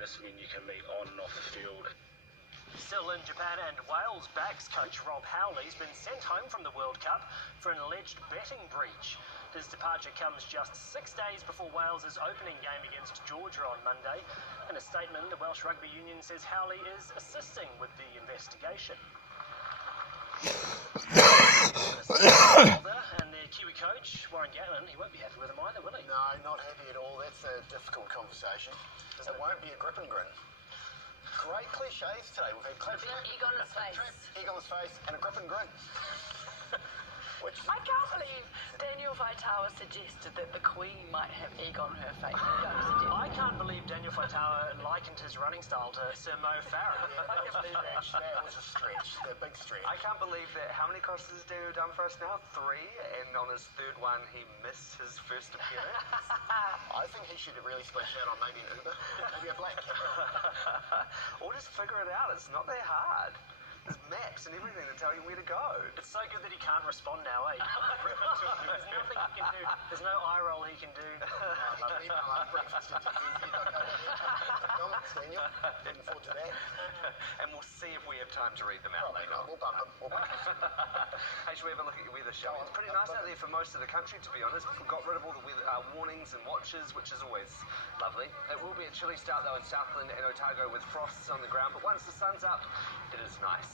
greatest men you can meet on and off the field. Still in Japan, and Wales backs coach Rob Howley's been sent home from the World Cup for an alleged betting breach. His departure comes just 6 days before Wales' opening game against Georgia on Monday. In a statement, the Welsh Rugby Union says Howley is assisting with the investigation. And their Kiwi coach, Warren Gatlin, he won't be happy with him either, will he? No, not happy at all. That's a difficult conversation. It won't be a grip and grin. Great cliches today. We've had clap, Egg on his face. egg on his face, and a grip and grin. Which I can't believe Daniel Waitawa suggested that the Queen might have egg on her face. I can't believe Daniel Waitawa likened his running style to Sir Mo Farah. that was a stretch, a big stretch. I can't believe that. How many crosses has Daniel done for us now? 3, and on his third one, he missed his first appearance. I think he should have really splashed out on maybe an Uber, maybe a black cab. Or just figure it out. It's not that hard. There's maps and everything to tell you where to go. It's so good that he can't respond now, eh? There's nothing he can do. There's no eye roll he can do. Breakfast into comments, Daniel. Looking forward to that. And we'll see if we have time to read them out Probably later. not. We'll bump him. Hey, should we have a look at your weather, shall we? It's pretty nice out there for most of the country, to be honest. We've got rid of all the weather, warnings and watches, which is always lovely. It will be a chilly start, though, in Southland and Otago with frosts on the ground, but once the sun's up, it is nice.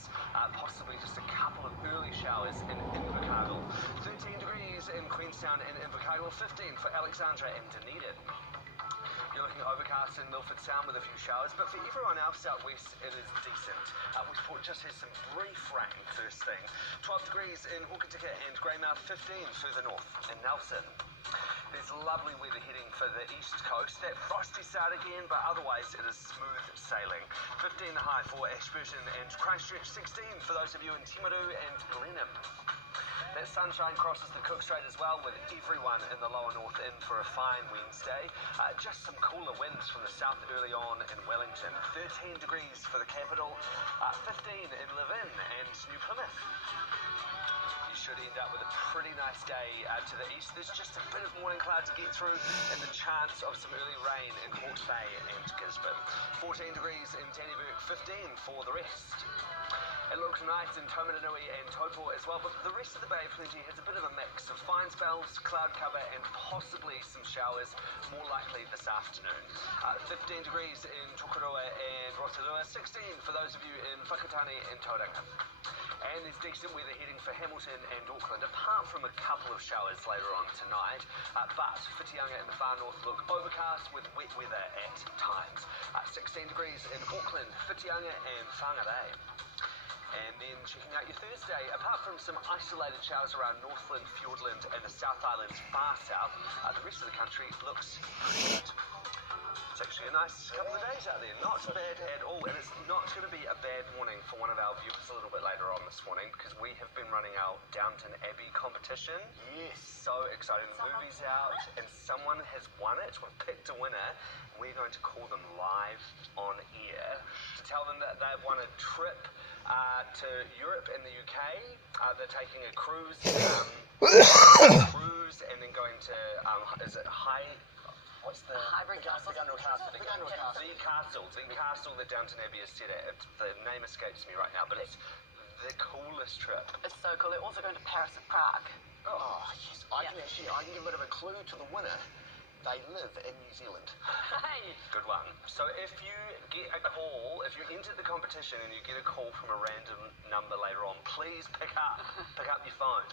Possibly just a couple of early showers in Invercargill. 13 degrees in Queenstown and Invercargill, 15 for Alexandra and Dunedin. You're looking overcast in Milford Sound with a few showers, but for everyone else out west, it is decent. Westport just has some brief rain first thing. 12 degrees in Hokitika and Greymouth, 15 further north in Nelson. There's lovely weather heading for the east coast. That frosty start again, but otherwise it is smooth sailing. 15 the high for Ashburton and Christchurch, 16 for those of you in Timaru and Glenham. That sunshine crosses the Cook Strait as well, with everyone in the lower north in for a fine Wednesday. Just some cooler winds from the south early on in Wellington. 13 degrees for the capital, 15 in Levin and New Plymouth. Should end up with a pretty nice day to the east. There's just a bit of morning cloud to get through and the chance of some early rain in Hawke's Bay and Gisborne. 14 degrees in Dannevirke, 15 for the rest. It looks nice in Tomananui and Taupo as well, but the rest of the Bay of Plenty has a bit of a mix of fine spells, cloud cover and possibly some showers, more likely this afternoon. 15 degrees in Tokorua and Rotorua, 16 for those of you in Whakatane and Tauranga. And there's decent weather heading for Hamilton and Auckland, apart from a couple of showers later on tonight. But Whitianga in the far north look overcast with wet weather at times. 16 degrees in Auckland, Whitianga and Whangarei. And then checking out your Thursday, apart from some isolated showers around Northland, Fiordland and the South Islands far south, the rest of the country looks pretty good. It's actually a nice couple of days out there, not bad at all, and it's not going to be a bad morning for one of our viewers a little bit later on this morning, because we have been running our Downton Abbey competition. Yes. So exciting. The movie's out, and someone has won it. We've picked a winner. We're going to call them live on air to tell them that they've won a trip to Europe and the UK. They're taking a cruise, and then going to, is it what's the... Hybrid Castle. The castle that Downton Abbey is set at. The name escapes me right now, but it's the coolest trip. It's so cool. They're also going to Paris and Prague. Oh, yes. I can give a bit of a clue to the winner. They live in New Zealand. Hey! Good one. So if you get a call, if you enter the competition and you get a call from a random number later on, please pick up your phone.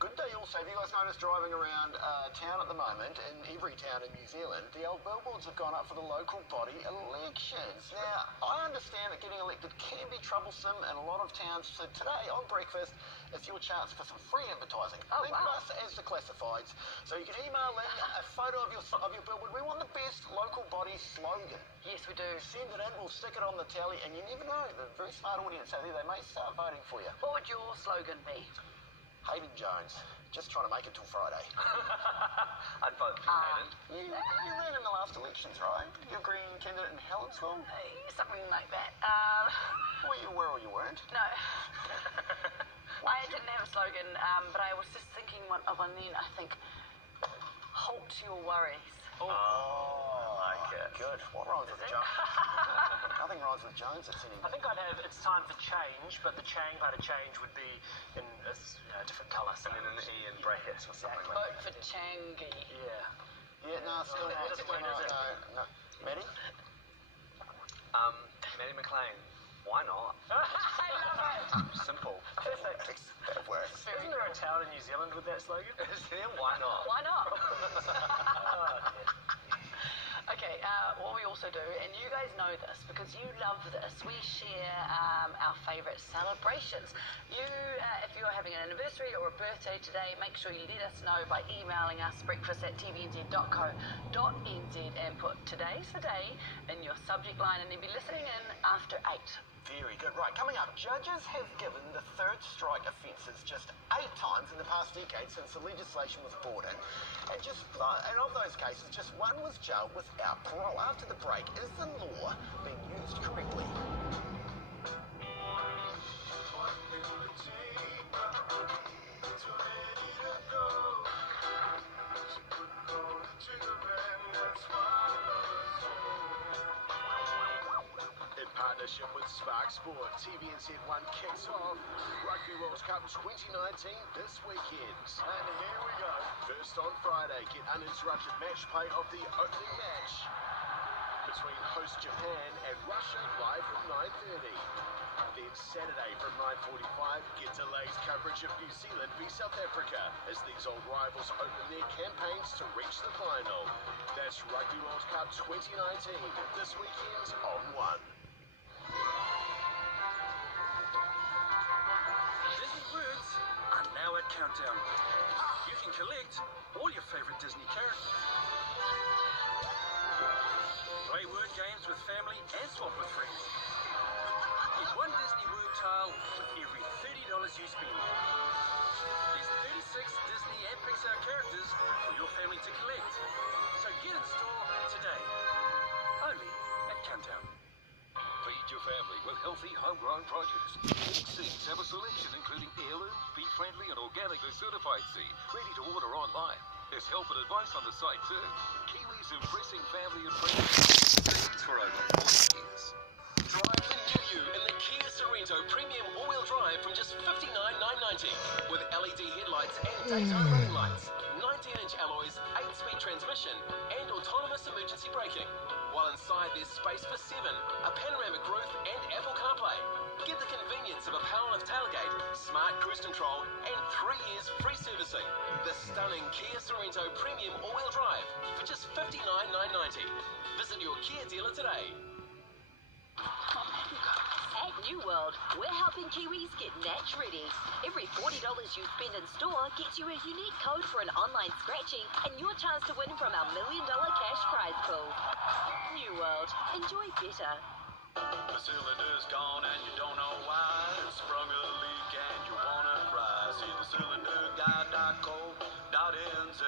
Good day also. Have you guys noticed driving around town at the moment, in every town in New Zealand, the old billboards have gone up for the local body elections. Now, I understand that getting elected can be troublesome in a lot of towns, so today on Breakfast, it's your chance for some free advertising. Oh, Link wow. us as the classifieds, so you can email in a photo of your billboard. We want the best local body slogan. Yes, we do. Send it in, we'll stick it on the tally, and you never know, the very smart audience out there, they may start voting for you. What would your slogan be? Hayden Jones, just trying to make it till Friday. I'd vote for Hayden. You ran in the last elections, right? You're a Green candidate in Helensville? Something like that. Were you were or you weren't? No. I didn't have a slogan, but I was just thinking of one then. I think, halt your worries. Like it. Good. What rhymes with Jones? Nothing rhymes with Jones that's I anymore. think I'd have it's time for change, but the chang part of change would be in a different colour. So. And then an E in brackets or something like Vote that. for Changi. Yeah. Yeah, no, still No, no. Maddie? Maddie McLean. Why not? I love it. Simple. Perfect. That works. Isn't there a town in New Zealand with that slogan? Is there? Why not? Why not? Oh, dear. Okay, what we also do, and you guys know this because you love this, we share our favourite celebrations. You, if you're having an anniversary or a birthday today, make sure you let us know by emailing us breakfast@tvnz.co.nz and put today's the day in your subject line and then be listening in after 8. Very good. Right, coming up, judges have given the third strike offences just 8 times in the past decade since the legislation was brought in. And of those cases, just one was jailed without parole. After the break, is the law being used correctly? Partnership with Spark Sport, TVNZ1 kicks off Rugby World Cup 2019 this weekend. And here we go. First on Friday, get uninterrupted match play of the opening match between host Japan and Russia live from 9:30. Then Saturday from 9:45, get delayed coverage of New Zealand v South Africa as these old rivals open their campaigns to reach the final. That's Rugby World Cup 2019 this weekend on 1. Disney words are now at Countdown. You can collect all your favorite Disney characters. Play word games with family and swap with friends. Get one Disney word tile with every $30 you spend. There's 36 Disney and Pixar characters for your family to collect. So get in store today. Only at Countdown. Feed your family with healthy homegrown produce. Seeds have a selection including heirloom, bee-friendly and organically certified seed, ready to order online. There's help and advice on the site too. Kiwis impressing family and friends. Seeds for over 40 years. Drive the new you in the Kia Sorento Premium all-wheel drive from just $59,990 with LED headlights and daytime running lights, 19-inch alloys, 8-speed transmission and autonomous emergency braking. While inside there's space for 7, a panoramic roof and Apple CarPlay. Get the convenience of a power-lift tailgate, smart cruise control and 3 years free servicing. The stunning Kia Sorento Premium all-wheel drive for just $59,990. Visit your Kia dealer today. At New World, we're helping Kiwis get match ready. Every $40 you spend in store gets you a unique code for an online scratching and your chance to win from our $1 million cash prize pool. New World, enjoy better. The cylinder's gone and you don't know why. Sprung a leak and you wanna cry. See the cylinderguy.co.nz.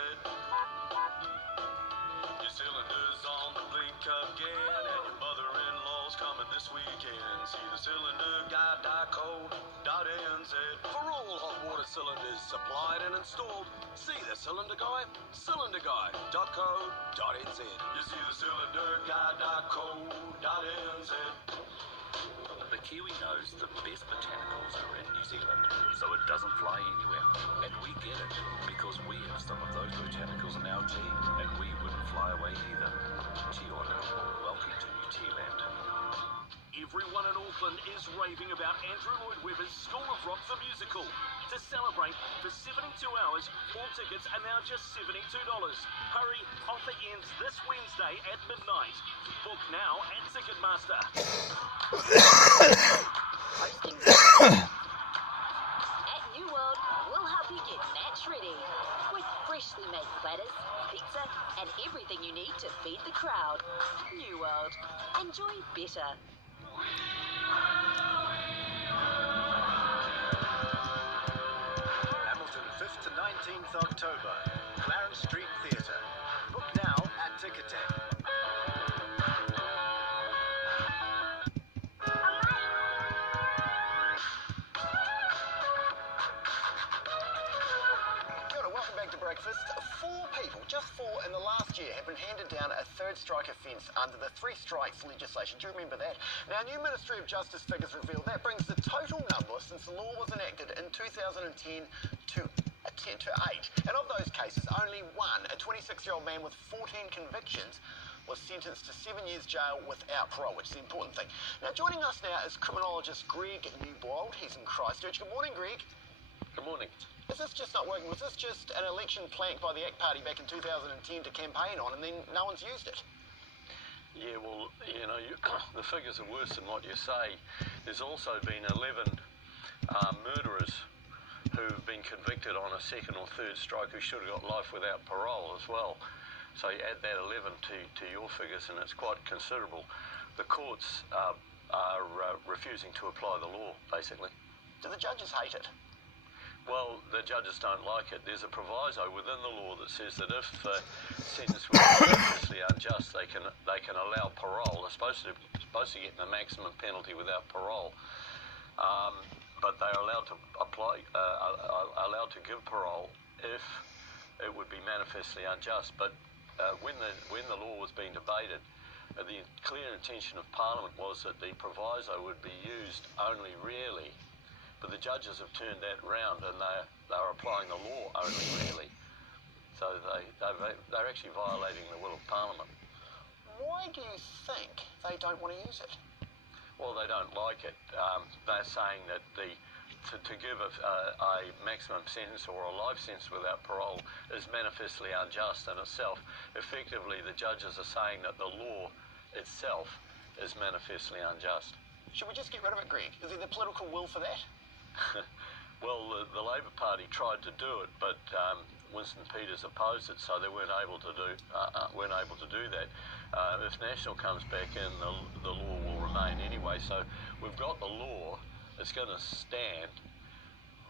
Your cylinder's on the blink again and your mother-in-law's coming this weekend. See the cylinderguy.co.nz. For all hot water cylinders supplied and installed, see the cylinder guy, cylinderguy.co.nz. You see the cylinderguy.co.nz. The Kiwi knows the best botanicals are in New Zealand, so it doesn't fly anywhere. And we get it, because we have some of those botanicals in our tea, and we wouldn't fly away either. Tiona, welcome to New Zealand. Everyone in Auckland is raving about Andrew Lloyd Webber's School of Rock the Musical. To celebrate, for 72 hours, all tickets are now just $72. Hurry, offer ends this Wednesday at midnight. Book now at Ticketmaster. At New World, we'll help you get match ready. With freshly made platters, pizza, and everything you need to feed the crowd. New World, enjoy better. Hamilton 5th to 19th October, Clarence Street Theatre. Book now at Ticketek. Kia ora, welcome back to breakfast. 4 people, just 4 in the last year, have been handed a third strike offence under the three strikes legislation. Do you remember that? Now, new Ministry of Justice figures reveal that brings the total number since the law was enacted in 2010 to 8. And of those cases, only one, a 26-year-old man with 14 convictions, was sentenced to 7 years jail without parole, which is the important thing. Now, joining us now is criminologist Greg Newbold. He's in Christchurch. Good morning, Greg. Good morning. Is this just not working? Was this just an election planked by the ACT Party back in 2010 to campaign on, and then no one's used it? Yeah, well, the figures are worse than what you say. There's also been 11 murderers who've been convicted on a second or third strike who should have got life without parole as well. So you add that 11 to your figures, and it's quite considerable. The courts are refusing to apply the law, basically. Do the judges hate it? Well, the judges don't like it. There's a proviso within the law that says that if the sentence was manifestly unjust, they can allow parole. They're supposed to get the maximum penalty without parole, but they're allowed to allowed to give parole if it would be manifestly unjust. But when the law was being debated, the clear intention of Parliament was that the proviso would be used only rarely. But the judges have turned that round, and they're applying the law only rarely. So they're actually violating the will of Parliament. Why do you think they don't want to use it? Well, they don't like it. They're saying that to give a maximum sentence or a life sentence without parole is manifestly unjust in itself. Effectively, the judges are saying that the law itself is manifestly unjust. Should we just get rid of it, Greg? Is there the political will for that? Well, the Labor Party tried to do it, but Winston Peters opposed it, so they weren't able to do that. If National comes back in, the law will remain anyway. So we've got the law; it's going to stand,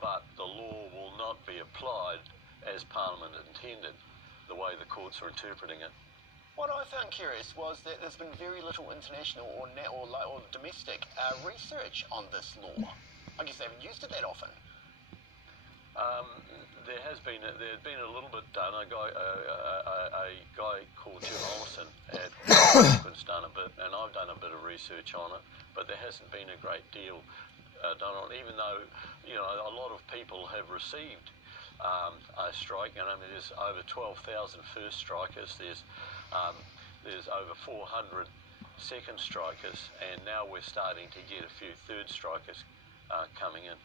but the law will not be applied as Parliament intended, the way the courts are interpreting it. What I found curious was that there's been very little international or domestic research on this law. I guess they haven't used it that often. There's been a little bit done. A guy called Jim Ollison at Queen's done a bit, and I've done a bit of research on it, but there hasn't been a great deal done on it, even though a lot of people have received a strike. And I mean, there's over 12,000 first strikers. There's over 400 second strikers, and now we're starting to get a few third strikers coming in.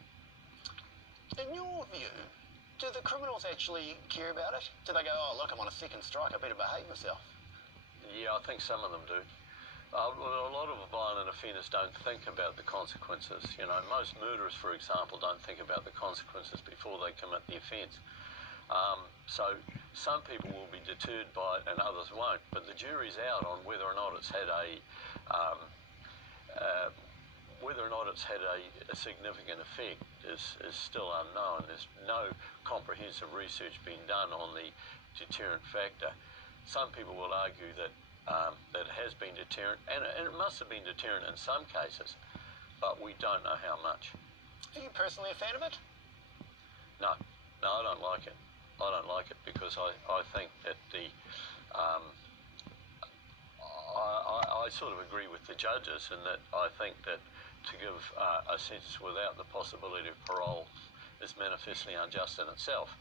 In your view, do the criminals actually care about it? Do they go, oh, look, I'm on a second strike, I better behave myself? Yeah, I think some of them do. A lot of violent offenders don't think about the consequences. Most murderers, for example, don't think about the consequences before they commit the offence. So some people will be deterred by it and others won't. But the jury's out on whether or not it's had a significant effect is still unknown. There's no comprehensive research being done on the deterrent factor. Some people will argue that that it has been deterrent, and it must have been deterrent in some cases, but we don't know how much. Are you personally a fan of it? No, I don't like it. I don't like it because I think that I sort of agree with the judges in that I think that to give a sentence without the possibility of parole is manifestly unjust in itself.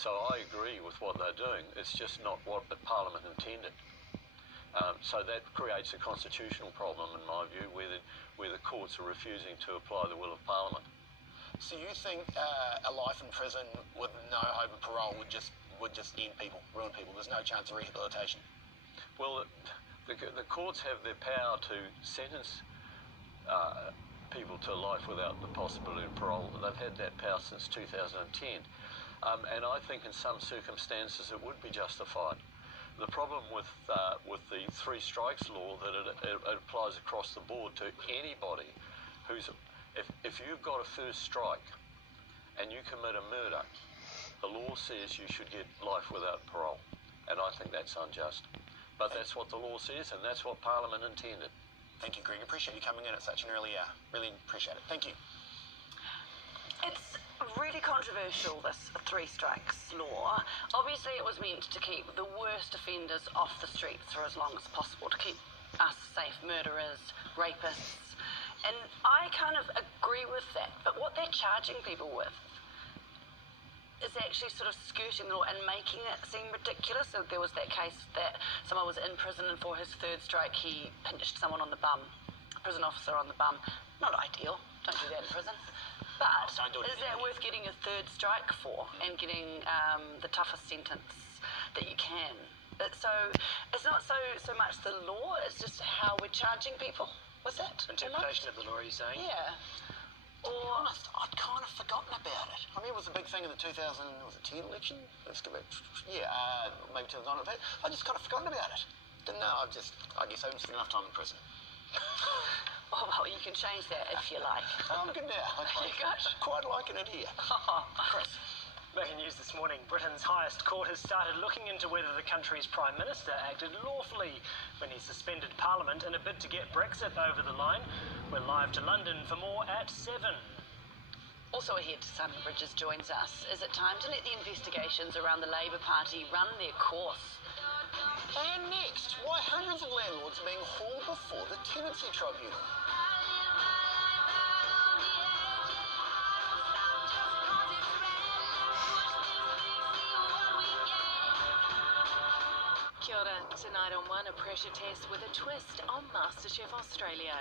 So I agree with what they're doing. It's just not what the Parliament intended. So that creates a constitutional problem, in my view, where the courts are refusing to apply the will of Parliament. So you think a life in prison with no hope of parole would just end people, ruin people? There's no chance of rehabilitation? Well, the courts have the power to sentence people to life without the possibility of parole. They've had that power since 2010. And I think in some circumstances it would be justified. The problem with the three strikes law that it applies across the board to anybody who's, if you've got a first strike and you commit a murder, the law says you should get life without parole, and I think that's unjust. But that's what the law says, and that's what Parliament intended. Thank you, Greg. Appreciate you coming in at such an early hour. Really appreciate it. Thank you. It's Really controversial, this three strikes law. Obviously, it was meant to keep the worst offenders off the streets for as long as possible, to keep us safe, murderers, rapists. And I kind of agree with that. But what they're charging people with is actually sort of skirting the law and making it seem ridiculous. So there was that case that someone was in prison, and for his third strike, he pinched someone on the bum, a prison officer on the bum. Not ideal. Don't do that in prison. But is that worth getting a third strike for and getting the toughest sentence that you can? So it's not so much the law, it's just how we're charging people. Was that? Interpretation of the law, are you saying? Yeah. To be honest, I'd kind of forgotten about it. I mean, it was a big thing in the 2010 election. Maybe 2009. I just kind of forgotten about it. Didn't know. I guess I haven't spent enough time in prison. Oh, well, you can change that if you like. I'm good now. You good? Quite liking it here. Chris. Making news this morning, Britain's highest court has started looking into whether the country's Prime Minister acted lawfully when he suspended Parliament in a bid to get Brexit over the line. We're live to London for more at 7. Also ahead, Simon Bridges joins us. Is it time to let the investigations around the Labour Party run their course? And next, why hundreds of landlords are being hauled before the Tenancy Tribunal. Kia ora. Tonight on One, a pressure test with a twist on MasterChef Australia.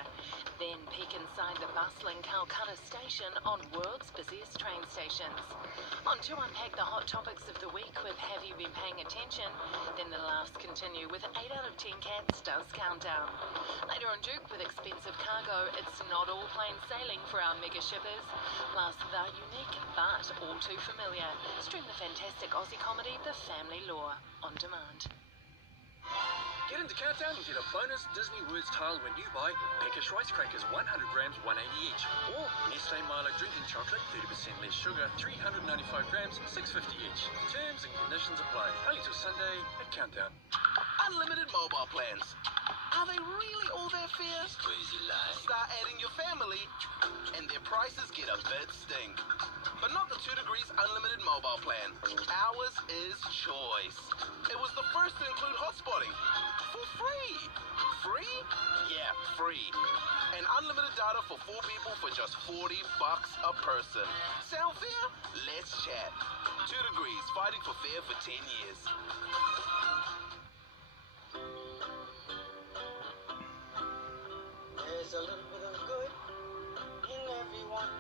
Then peek inside the bustling Calcutta station on world's busiest train stations. On to unpack the hot topics of the week with Have You Been Paying Attention? Then the laughs continue with 8 out of 10 cats does countdown. Later on Duke with expensive cargo, it's not all plain sailing for our mega shippers. Plus the unique but all too familiar. Stream the fantastic Aussie comedy The Family Law on demand. Get into Countdown and get a bonus Disney Words tile when you buy Peckish Rice Crackers 100 grams, 180 each. Or Nestle Milo drinking chocolate, 30% less sugar, 395 grams, 650 each. Terms and conditions apply. Only till Sunday at Countdown. Unlimited mobile plans. Are they really all that fair? Crazy lie. Start adding your family, and their prices get a bit stink. But not the 2 Degrees Unlimited mobile plan. Ours is choice. It was the first to include hotspotting. For free. Free? Yeah, free. And unlimited data for 4 people for just $40 a person. Sound fair? Let's chat. 2 Degrees, fighting for fair for 10 years. There's a little bit of good in everyone.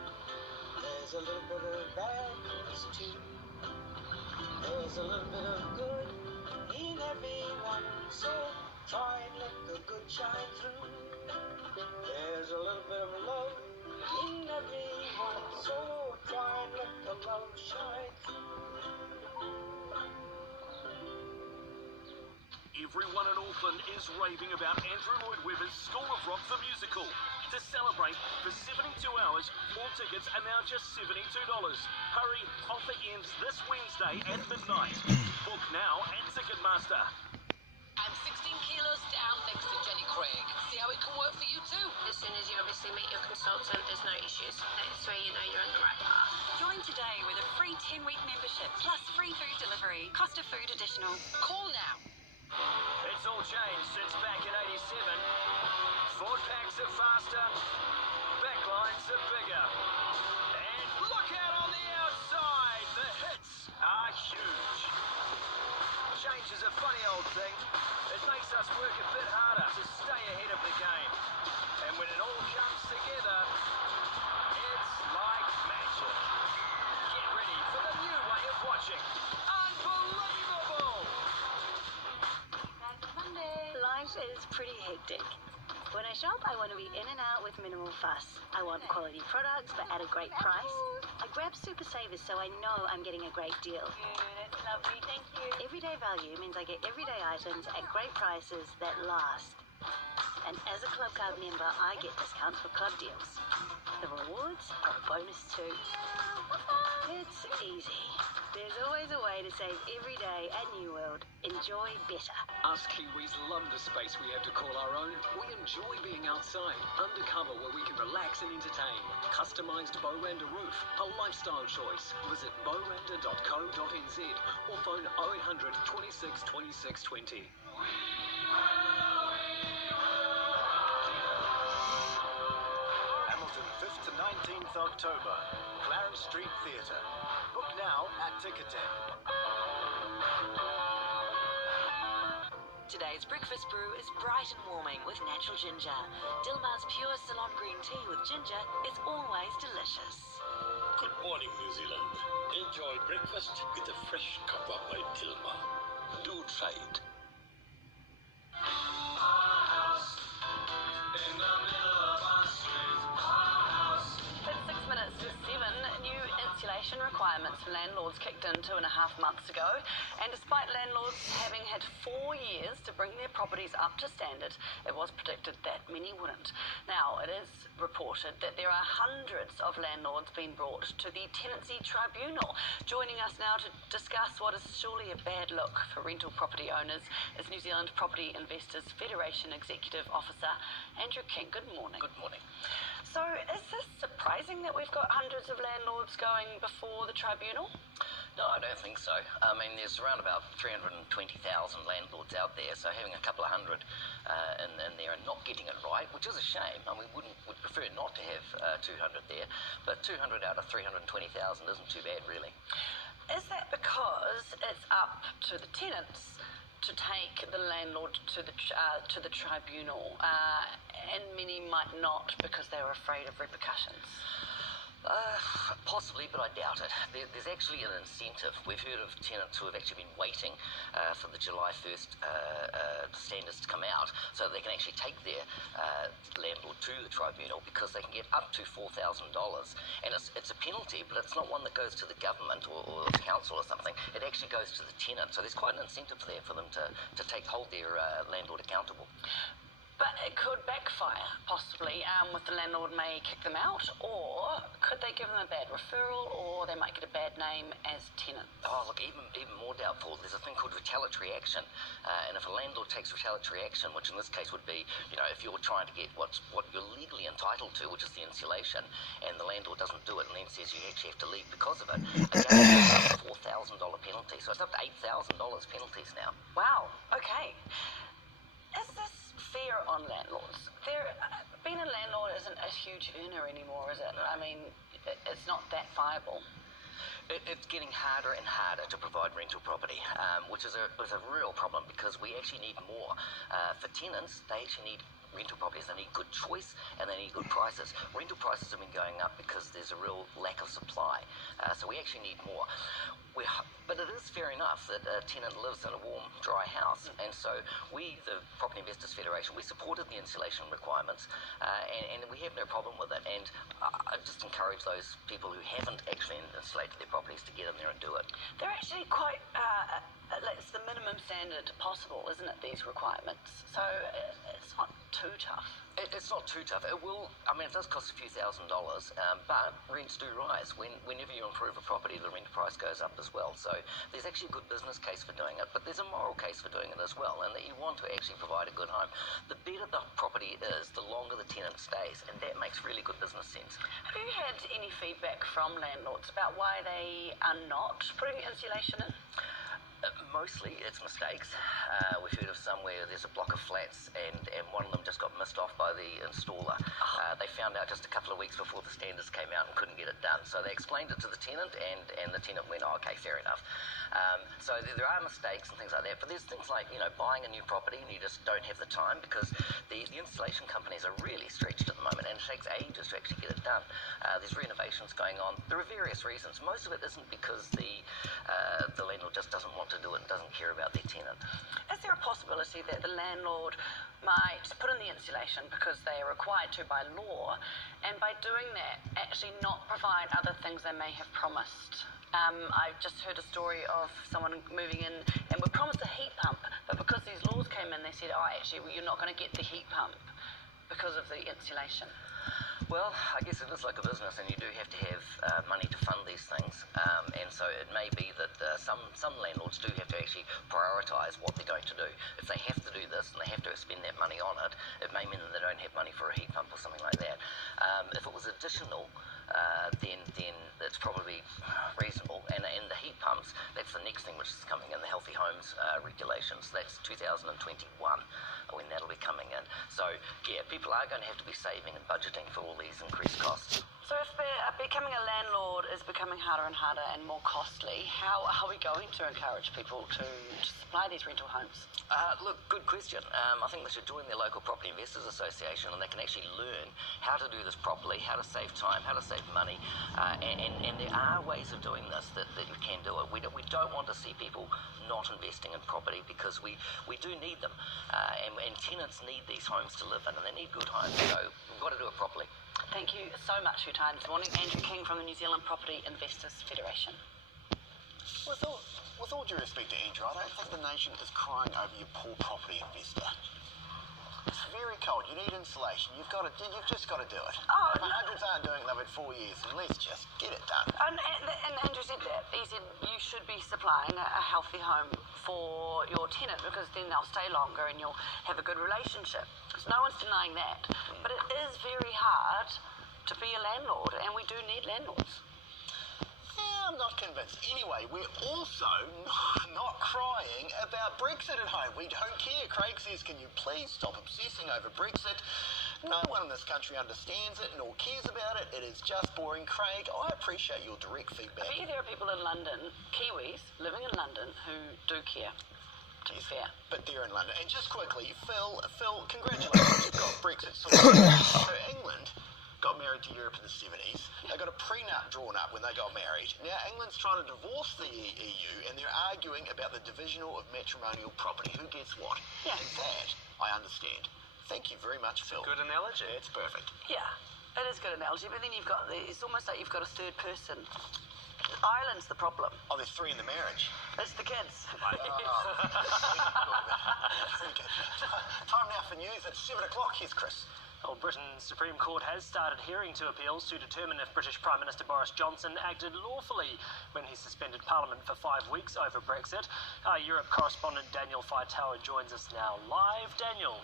There's a little bit of bad news too. There's a little bit of good in everyone, so try and let the good shine through. There's a little bit of love in everyone, so try and let the love shine through. Everyone in Auckland is raving about Andrew Lloyd Webber's School of Rock the Musical. To celebrate, for 72 hours, all tickets are now just $72. Hurry, offer ends this Wednesday at midnight. Book now at Ticketmaster. I'm 16 kilos down thanks to Jenny Craig. See how it can work for you too? As soon as you obviously meet your consultant, there's no issues. That's where you know you're on the right path. Join today with a free 10-week membership plus free food delivery. Cost of food additional. Call now. It's all changed since back in '87. Ford packs are faster, backlines are bigger. And look out on the outside, the hits are huge. Change is a funny old thing. It makes us work a bit harder to stay ahead of the game. And when it all comes together, it's like magic. Get ready for the new way of watching. Unbelievable! Life is pretty hectic. When I shop, I want to be in and out with minimal fuss. I want quality products, but at a great price. I grab Super Savers so I know I'm getting a great deal. That's lovely, thank you. Everyday value means I get everyday items at great prices that last. And as a Club Card member, I get discounts for club deals. The rewards are a bonus too. It's easy. There's always a way to save every day at New World. Enjoy better. Us Kiwis love the space we have to call our own. We enjoy being outside, undercover where we can relax and entertain. Customised Bowranda roof, a lifestyle choice. Visit bowranda.co.nz or phone 0800 26 26 20. Hamilton, 5th to 19th October, Clarence Street Theatre. Book now at Ticketing. Today's breakfast brew is bright and warming with natural ginger. Dilmar's pure Ceylon green tea with ginger is always delicious. Good morning, New Zealand. Enjoy breakfast with a fresh cuppa by Dilmar. Do try it. It's 6 minutes to 7. New insulation requirements for landlords kicked in 2.5 months ago, and despite landlords having had 4 years to bring their properties up to standard, it was predicted that many wouldn't. Now, it is reported that there are hundreds of landlords being brought to the Tenancy Tribunal. Joining us now to discuss what is surely a bad look for rental property owners is New Zealand Property Investors Federation Executive Officer Andrew King. Good morning. Good morning. So, is this surprising that we've got hundreds of landlords going before the tribunal? No, I don't think so. I mean, there's around about 320,000 landlords out there, so having a couple of hundred in there and not getting it right, which is a shame. I mean, would prefer not to have 200 there, but 200 out of 320,000 isn't too bad, really. Is that because it's up to the tenants to take the landlord to the tribunal, and many might not because they were afraid of repercussions? Possibly, but I doubt it. There's actually an incentive. We've heard of tenants who have actually been waiting for the July 1st standards to come out so they can actually take their landlord to the tribunal because they can get up to $4,000. And it's a penalty, but it's not one that goes to the government or the council or something. It actually goes to the tenant. So there's quite an incentive there for them to hold their landlord accountable. But it could backfire, possibly, with the landlord may kick them out, or could they give them a bad referral, or they might get a bad name as tenants? Oh, look, even more doubtful. There's a thing called retaliatory action, and if a landlord takes retaliatory action, which in this case would be, if you're trying to get what you're legally entitled to, which is the insulation, and the landlord doesn't do it and then says you actually have to leave because of it, again, it's a $4,000 penalty, so it's up to $8,000 penalties now. Wow, okay. Is this fair on landlords? Being a landlord isn't a huge earner anymore, is it? I mean, it's not that viable. It's getting harder and harder to provide rental property, which is a real problem because we actually need more. For tenants, they actually need rental properties. They need good choice and they need good prices. Rental prices have been going up because there's a real lack of supply, so we actually need more. But it is fair enough that a tenant lives in a warm, dry house, and so we, the Property Investors Federation, we supported the insulation requirements, and we have no problem with it. And I just encourage those people who haven't actually insulated their properties to get in there and do it. They're actually quite, it's the minimum standard possible, isn't it, these requirements? So it's not too tough. It's not too tough. It does cost a few $1,000s, but rents do rise. Whenever you improve a property, the rent price goes up as well. So there's actually a good business case for doing it, but there's a moral case for doing it as well, and that you want to actually provide a good home. The better the property is, the longer the tenant stays, and that makes really good business sense. Have you had any feedback from landlords about why they are not putting insulation in? Mostly it's mistakes. We've heard of some where there's a block of flats and one of them just got missed off by the installer. They found out just a couple of weeks before the standards came out and couldn't get it done. So they explained it to the tenant and the tenant went, okay, fair enough. So there are mistakes and things like that, but there's things like, buying a new property and you just don't have the time because the installation companies are really stretched at the moment and it takes ages to actually get it done. There's renovations going on. There are various reasons. Most of it isn't because the landlord just doesn't want to do it and doesn't care about their tenant. Is there a possibility that the landlord might put in the insulation because they are required to by law, and by doing that actually not provide other things they may have promised? I just heard a story of someone moving in and were promised a heat pump, but because these laws came in, they said, actually, you're not going to get the heat pump because of the insulation? Well, I guess it is like a business, and you do have to have money to fund these things. And so it may be that some landlords do have to actually prioritise what they're going to do. If they have to do this and they have to spend that money on it, it may mean that they don't have money for a heat pump or something like that. If it was additional, then it's probably reasonable. And the heat pumps, that's the next thing which is coming in, the Healthy Homes regulations. That's 2021 when that'll be coming in. So, yeah, people are going to have to be saving and budgeting for all these increased costs. So if becoming a landlord is becoming harder and harder and more costly, how are we going to encourage people to supply these rental homes? Look, good question. I think they should join their local Property Investors Association, and they can actually learn how to do this properly, how to save time, how to save money, and there are ways of doing this that you can do it. We don't want to see people not investing in property, because we do need them, and tenants need these homes to live in, and they need good homes, so we've got to do it properly. Thank you so much for your time this morning. Andrew King from the New Zealand Property Investors Federation. With all due respect to Andrew, I don't think the nation is crying over your poor property investor. It's very cold. You need insulation. You've just got to do it. Oh, if hundreds aren't doing it, they've had 4 years, then let's just get it done. And Andrew said that. He said you should be supplying a healthy home for your tenant, because then they'll stay longer and you'll have a good relationship. So no one's denying that. But it is very hard to be a landlord, and we do need landlords. Yeah, I'm not convinced. Anyway, we're also not crying about Brexit at home. We don't care. Craig says, can you please stop obsessing over Brexit? No one in this country understands it nor cares about it. It is just boring. Craig, I appreciate your direct feedback. I bet you there are people in London, Kiwis, living in London, who do care, to be fair. But they're in London. And just quickly, Phil, congratulations, you've got Brexit sorted. So England got married to Europe in the 70s. They got a prenup drawn up when they got married. Now England's trying to divorce the EU, and they're arguing about the divisional of matrimonial property. Who gets what? Yeah. And that, I understand. Thank you very much, Phil. Good analogy. It's perfect. Yeah, it is a good analogy, but then it's almost like you've got a third person. Ireland's the problem. Oh, there's 3 in the marriage. It's the kids. Time now for news at 7 o'clock. Here's Chris. Well, Britain's Supreme Court has started hearing two appeals to determine if British Prime Minister Boris Johnson acted lawfully when he suspended Parliament for 5 weeks over Brexit. Our Europe correspondent Daniel Faitoa joins us now live. Daniel.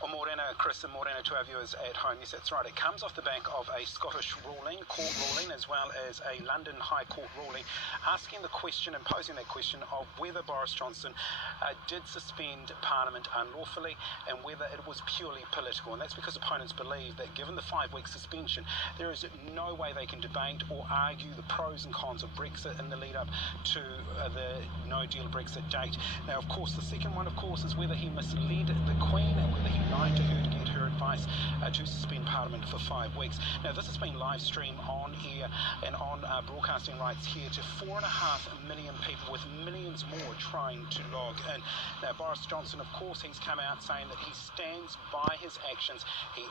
Well, morena, Chris, and morena to our viewers at home. Yes, that's right. It comes off the back of a Scottish court ruling, as well as a London High Court ruling, asking the question and posing that question of whether Boris Johnson did suspend Parliament unlawfully and whether it was purely political. And that's because opponents believe that given the 5-week suspension, there is no way they can debate or argue the pros and cons of Brexit in the lead up to the no-deal Brexit date. Now, of course, the second one, of course, is whether he misled the Queen and whether he lied to her to get her advice to suspend Parliament for 5 weeks. Now, this has been live streamed on air and on broadcasting rights here to 4.5 million people, with millions more trying to log in. Now, Boris Johnson, of course, he's come out saying that he stands by his actions. He